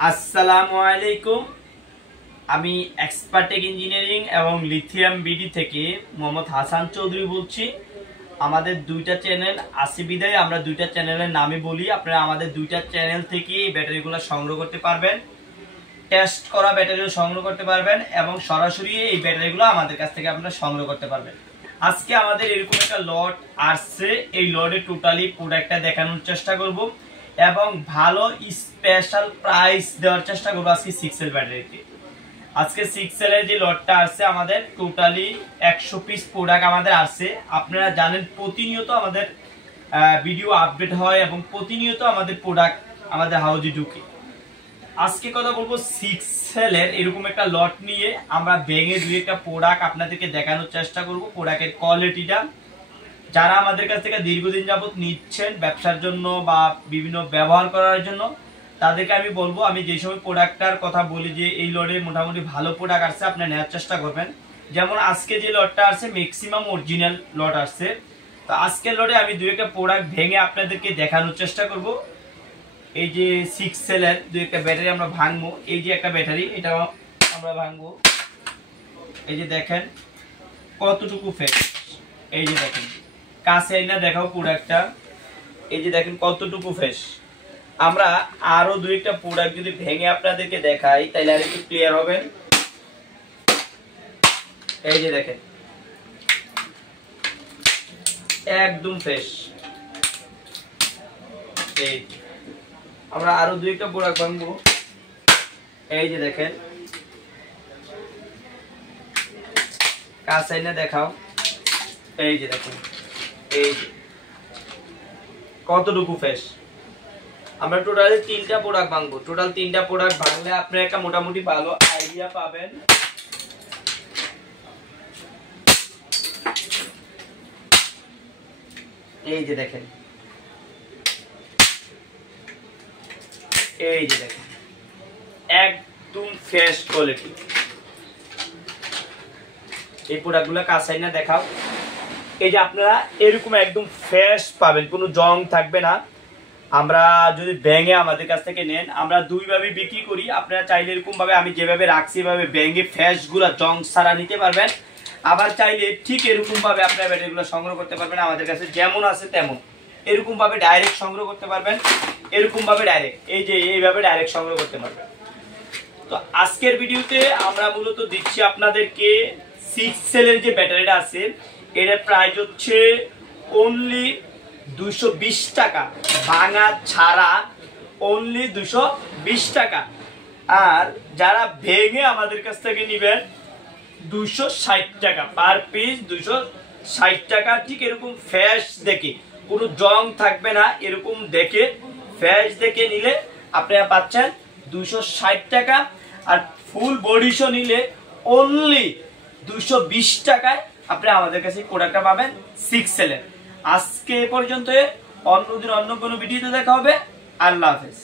আসসালামু আলাইকুম। আমি এক্সপার্টেক ইঞ্জিনিয়ারিং এবং লিথিয়াম বিডি থেকে মোহাম্মদ হাসান চৌধুরী বলছি। আমাদের দুইটা চ্যানেল আছে বিদায় আমরা দুইটা চ্যানেলের নামে বলি। আপনারা আমাদের দুইটা চ্যানেল থেকে এই ব্যাটারিগুলো সংগ্রহ করতে পারবেন, টেস্ট করা ব্যাটারিও সংগ্রহ করতে পারবেন এবং সরাসরি এই ব্যাটারিগুলো আমাদের কাছ থেকে আপনারা সংগ্রহ করতে পারবেন। আজকে আমাদের এরকম একটা লট আসছে, এই লটে টোটালি প্রোডাক্টটা দেখানোর চেষ্টা করব এবং ভালো স্পেশাল প্রাইস দেওয়ার চেষ্টা করবো আজকে 6L ব্যাটারিতে। আজকে 6L এর যে লটটা আসছে আমাদের টোটালি 100 পিস প্রোডাক্ট আমাদের আসছে। আপনারা জানেন প্রতিনিয়ত আমাদের ভিডিও আপডেট হয় এবং প্রতিনিয়ত আমাদের প্রোডাক্ট আমাদের হাউজে ঢুকে। আজকে কথা বলবো 6L এর এরকম একটা লট নিয়ে আমরা ভেঙে দুই একটা প্রোডাক্ট আপনাদেরকে দেখানোর চেষ্টা করব। প্রোডাক্টের কোয়ালিটিটা যারা আমাদের কাছ থেকে দীর্ঘদিন যাবত নিচ্ছেন ব্যবসার জন্য বা বিভিন্ন ব্যবহার করার জন্য, তাদেরকে আমি বলবো, আমি যে সময় প্রোডাক্টটার কথা বলি যে এই লটে মোটামুটি ভালো প্রোডাক্ট আসছে, আপনি নেওয়ার চেষ্টা করবেন। যেমন আজকে যে লটটা আসছে ম্যাক্সিমাম অরিজিনাল লট আসছে। তো আজকের লটে আমি দুই একটা প্রোডাক্ট ভেঙে আপনাদেরকে দেখানোর চেষ্টা করব। এই যে 6L এর দুই একটা ব্যাটারি আমরা ভাঙবো। এই যে একটা ব্যাটারি, এটা আমরা ভাঙবো। এই যে দেখেন কতটুকু ফেস, এই যে দেখেন কাছে না দেখাও প্রোডাক্টটা, এই যে দেখেন কতটুকু ফেস। আমরা আরো দুই একটা প্রোডাক্ট যদি ভেঙে আপনাদেরকে দেখাই তাহলে আর একটু ক্লিয়ার হবে। এই যে দেখেন একদম ফ্রেশ। এই আমরা আরো দুই একটা প্রোডাক্ট ভাঙবো। এই যে দেখেন কাছে না দেখাও, এই যে দেখেন এই কতটুকু ফ্রেশ। আমরা টোটালি 3টা প্রোডাক্ট ভাঙবো। টোটাল 3টা প্রোডাক্ট ভাঙলে আপনি একটা মোটামুটি ভালো আইডিয়া পাবেন। এই যে দেখেন, এই যে দেখেন একদম ফ্রেশ কোয়ালিটি। এই প্রোডাক্টগুলো কাছাই না দেখাও। এই যে আপনারা এরকম একদম ফ্রেশ পাবেন, কোনো জং থাকবে না। আমরা যদি ব্যাঙে আমাদের কাছ থেকে নেন, আমরা দুইভাবে বিক্রি করি। আপনারা চাইলে এরকম ভাবে আমি যেভাবে রাখছি এভাবে ব্যাঙে ফ্রেশগুলো জং ছাড়া নিতে পারবেন। আবার চাইলে ঠিক এরকম ভাবে আপনারা ব্যাটারিগুলো সংগ্রহ করতে পারবেন। আমাদের কাছে যেমন আছে তেমন এরকম ভাবে ডাইরেক্ট সংগ্রহ করতে পারবেন। এরকম ভাবে ডাইরেক্ট এই যে এইভাবে ডাইরেক্ট সংগ্রহ করতে পারবেন। তো আজকের ভিডিওতে আমরা মূলত দিচ্ছি আপনাদেরকে 6L এর যে ব্যাটারিটা আছে এটার প্রাইস হচ্ছে অনলি 220 টাকা, ভাঙা ছাড়া অনলি 220 টাকা। আর যারা ভেঙে আমাদের কাছ থেকে নেবেন 260 টাকা পার পিস, 260 টাকা। ঠিক এরকম ফ্রেশ দেখে, কোনো জং থাকবে না, এরকম দেখে ফ্রেশ দেখে নিলে আপনারা পাচ্ছেন 260 টাকা। আর ফুল বডিশো নিলে অনলি 220 টাকায় আপনি আমাদের কাছে প্রোডাক্টটা পাবেন 6L এর। আজকে এ পর্যন্ত, অন্যদিন অন্য কোনো ভিডিওতে দেখা হবে। আল্লাহ হাফেজ।